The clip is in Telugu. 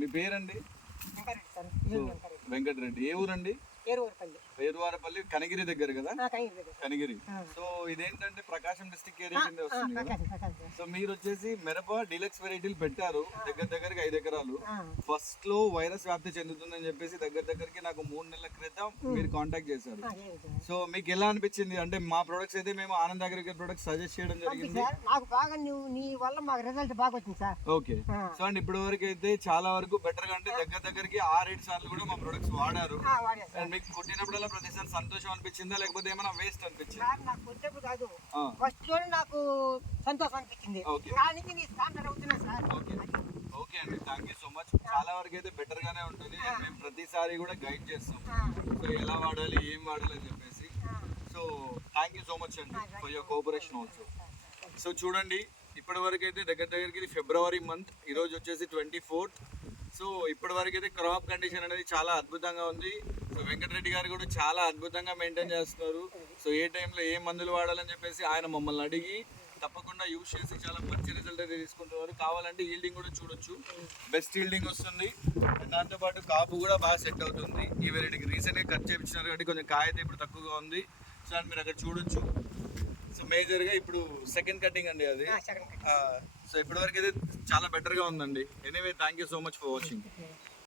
మీ పేరండి? వెంకటరెడ్డి. ఏ ఊరండి? పేరువారపల్లి, కనిగిరి దగ్గర కదా? కనిగిరి. సో ఇదేంటంటే ప్రకాశం డిస్ట్రిక్ట్ ఏరియా కింద వస్తుంది కదా. సో మీరు వచ్చేసి మిరప డీలక్స్ వెరైటీలు పెట్టారు దగ్గరికి 5 ఎకరాలు. ఫస్ట్ లో వైరస్ వ్యాప్తి చెందుతుందని చెప్పేసి దగ్గరికి నాకు 3 నెలల క్రితం మీరు కాంటాక్ట్ చేశారు. సో మీకు ఎలా అనిపించింది? అంటే మా ప్రొడక్ట్స్ అయితే మేము ఆనంద్ అగ్రికల్చర్ ప్రొడక్ట్స్ సజెస్ట్ చేయడం జరిగింది. నాకు బాగా నీ వల్ల మాకు రిజల్ట్ బాగా వచ్చింది సార్. ఓకే. సో అండ్ ఇప్పటి వరకు అయితే చాలా వరకు బెటర్ గా, అంటే దగ్గరికి 6-7 సార్లు కూడా మా ప్రొడక్ట్స్ వాడారు. మీకు కొట్టినప్పుడల్లా ప్రతిసారి సంతోషం అనిపించిందా లేకపోతే ఏమైనా వేస్ట్ అనిపించింది? నాకు కొట్టేప్పుడు కాదు, ఫస్ట్ లో నాకు సంతోషం అనిపించింది. ఓకే అండి, థ్యాంక్ యూ సో మచ్. చాలా వరకు అయితే బెటర్ గానే ఉంటుంది. మేము ప్రతిసారి కూడా గైడ్ చేస్తాం, సో ఎలా వాడాలి ఏం వాడాలి అని చెప్పేసి. So thank you so much అండి for your cooperation also. So చూడండి, ఇప్పటి వరకు అయితే దగ్గరికి ఇది ఫిబ్రవరి మంత్, ఈరోజు వచ్చేసి 24th. సో ఇప్పటి వరకు అయితే క్రాప్ కండిషన్ అనేది చాలా అద్భుతంగా ఉంది. సో వెంకటరెడ్డి గారు కూడా చాలా అద్భుతంగా మెయింటైన్ చేస్తున్నారు. సో ఏ టైంలో ఏ మందులు వాడాలని చెప్పేసి ఆయన మమ్మల్ని అడిగి తప్పకుండా యూజ్ చేసి చాలా మంచి రిజల్ట్ అయితే తీసుకుంటున్నారు. కావాలంటే ఈల్డింగ్ కూడా చూడొచ్చు, బెస్ట్ ఈల్డింగ్ వస్తుంది. దాంతోపాటు కాపు కూడా బాగా సెట్ అవుతుంది. ఈ వెరైటీకి రీసెంట్గా కట్ చేయించినారు కాబట్టి కొంచెం కాయ అయితే ఇప్పుడు తక్కువగా ఉంది. సో అని మీరు అక్కడ చూడొచ్చు. సో మేజర్గా ఇప్పుడు సెకండ్ కటింగ్ అండి అది. సో ఇప్పటి వరకు అయితే చాలా బెటర్గా ఉందండి. Anyway thank you so much for watching.